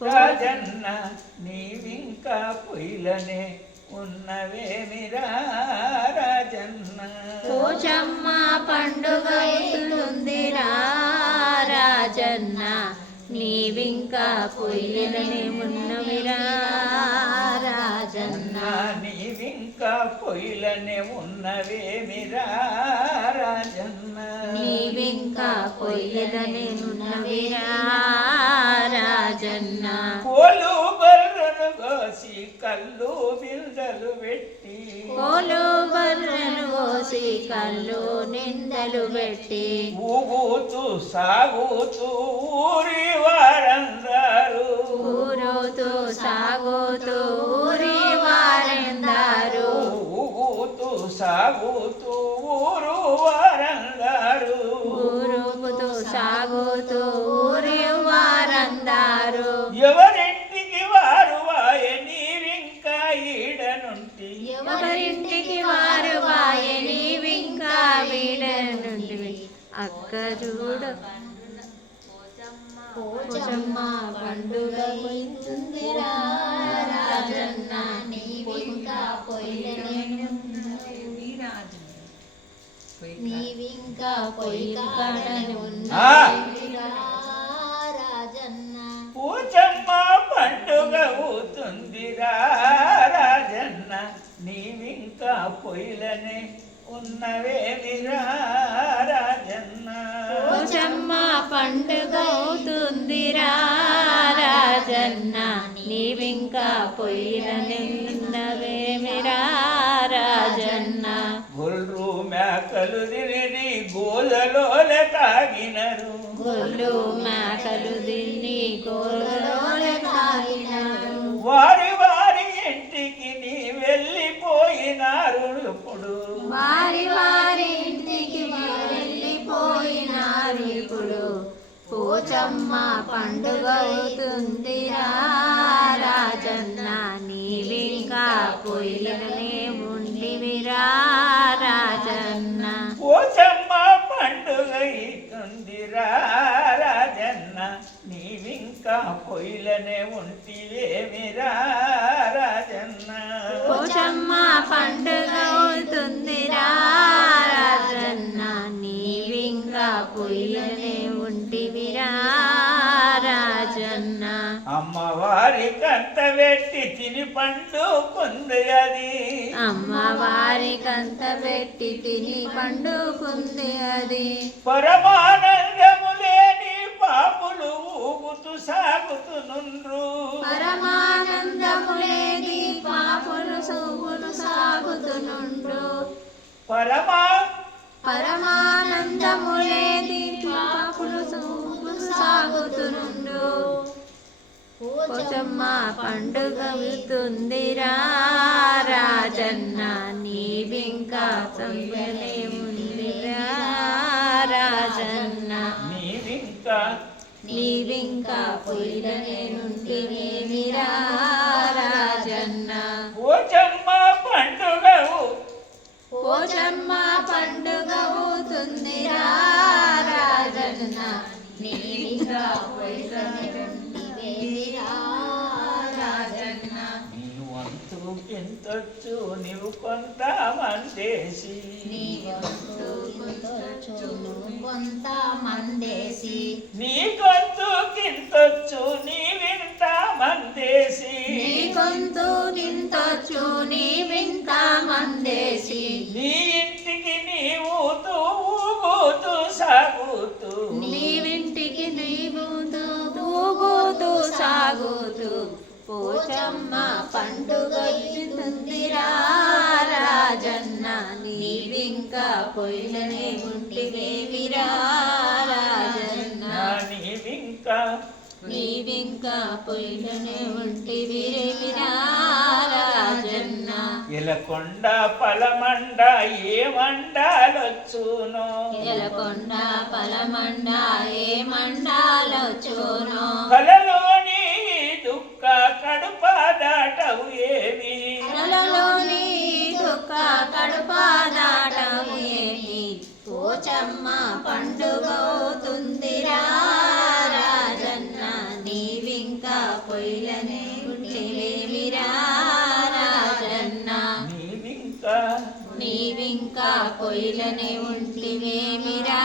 రాజన్న నీవింకా పొయ్యిలనే ఉన్నవేమిరా రాజన్న. పోచమ్మ పండుగ అవుతుందిరా రాజన్న నీవింకా పొయ్యిలనే ఉన్నవిరా రాజన్న. నీవింకా పొయ్యిలనే ఉన్నవేమిరా రాజన్న. నీవింకా పొయ్యిలనే ఉన్నవిరా రాజన్న. కోలు బర్రను కోసి కళ్ళు బిందెలు పెట్టి కోలు బర్రెను కోసి కళ్ళు నిందలు పెట్టి ఊగుతూ సాగుతూ ఊరి వారందరూ ఊరుతూ సాగుతూ ఊరి వారందరూ ఊగుతూ సాగుతూ ఊరు వారందరూ ఊరుతూ సాగుతూ ఊరి వారందరూ ఎవరింటికి వారు వాయ నీవింకా ఈడనుంటి. ఎవరింటికి వారు వాయ నీవింకా వీడనుంటివి. అక్క చూడ పోచమ్మ పండుగ అవుతుందిరా రాజన్న నీవింకా నీవింకా పొయ్యి కాడని ఉన్నవిరా రాజన్న. పోచమ్మ పండుగ అవుతుందిరా రాజన్న నీవింకా పొయ్యిలనే ఉన్నవేమిరా రాజన్న. పోచమ్మ పండుగ అవుతుందిరా రాజన్న నీవింకా పొయ్యిలనే ఉన్నవేమిరా రాజన్న. గొల్లు మేకలు తిని గోదలోల తాగినరు. గొల్లు మేకలు తిని గోదలోల తాగినారు. వారి వారి ఇంటికి నీ వెళ్ళిపోయినారు. ఇప్పుడు వారి వారి ఇంటికి వెళ్ళిపోయినారు. ఇప్పుడు పోచమ్మ పండుగ అవుతుందిరా రాజన్న నీవింకా పొయ్యిలనే ఉండివిరా రాజన్న. పోచమ్మ పండుగ అవుతుందిరా రాజన్న నీవింకా పొయ్యిలనే ఉంటివేమిరా రాజన్న. పోచమ్మ పండుగ అవుతుందిరా రాజన్న నీవింకా పొయ్యిలనే ఉంటివిరా రాజన్న. అమ్మవారి కంత పెట్టి తిని పండుకుంది అది. అమ్మవారి కంత పెట్టి తిని పండుకుంది అది. పరమానందము లేని పాపులు ఊగుతూ సాగుతునుండ్రు. పరమానందము లేని పాపులు సూపులు సాగుతునుండ్రు. పరమానందము లేని పాపులు సూపులు సాగుతునుండ్రు. పోచమ్మ పండుగ అవుతుందిరా రాజన్న నీవింకా సంబలే ఉందిరా రాజన్న. నీవింకా పొయ్యిలనే ఉంటివేమిరా రాజన్న. పోచమ్మ పండుగ పోచమ్మ పండుగ అవుతుందిరా రాజన్న నీవింకా పొయ్యిలనే ఉంటివేమిరా రాజన్న. నీవు అంతు ఎంతొచ్చు నీవు కొంత మందేసి. కొంత మందేసి నీ గొంతు కింతొచ్చు నీ వింత మందేసి. నీ గొంతు కింతొచ్చు నీ వింత మందేసి. నీ ఇంటికి నీవు ఊగుతూ సాగుతూ నీవింటికి నీవు తూగుతూ సాగుతూ పోచమ్మ పండుగ అవుతుందిరా రాజన్న నీవింకా పొయ్యిలనే ఉంటివేమిరా రాజన్న. నీవింకా పొయ్యిలనే ఉంటివేమిరా రాజన్న. ఎలకొండ పలమండ ఏ మండాలొచ్చునో. ఎలకొండ పలమండ ఏ మండాలొచ్చునో. కలలోని దుఃఖ కడుప దాటవు ఏమి. కలలోని దుఃఖ కడుప దాటవు ఏమి. పోచమ్మ పండుగ అవుతుందిరా రాజన్న నీవి పొయ్యిలనే ఉంటివేమిరా రాజన్న నీవింకా పొయ్యిలనే ఉంటివేమిరా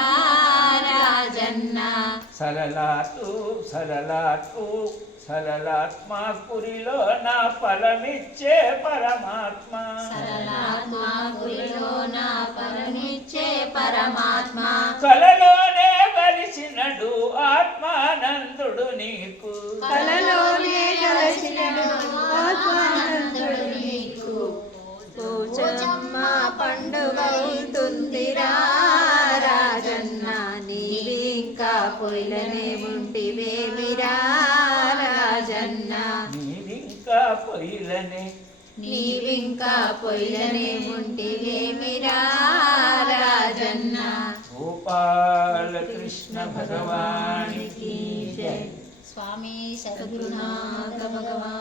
రాజన్న సరళాత్మాపురిలో నా ఫలమిచ్చే పరమాత్మ సరళాత్మాపురిలో నా పరమిచ్చే పరమాత్మ కలలోనే కలిసినడు ఆత్మానందుడు నీకు కలలోనే కలిసినడు ఆత్మానందుడు నీకు పోచమ్మ పండుగవుతుందిరా రాజన్న నీవింకా పొయ్యిలనే ఉంటివేమిరా రాజన్న నీవింకా పొయ్యిలనే ఉంటివేమిరా రాజన్న గోపాల కృష్ణ భగవానికి స్వామి సద్గురునాథ భగవాన్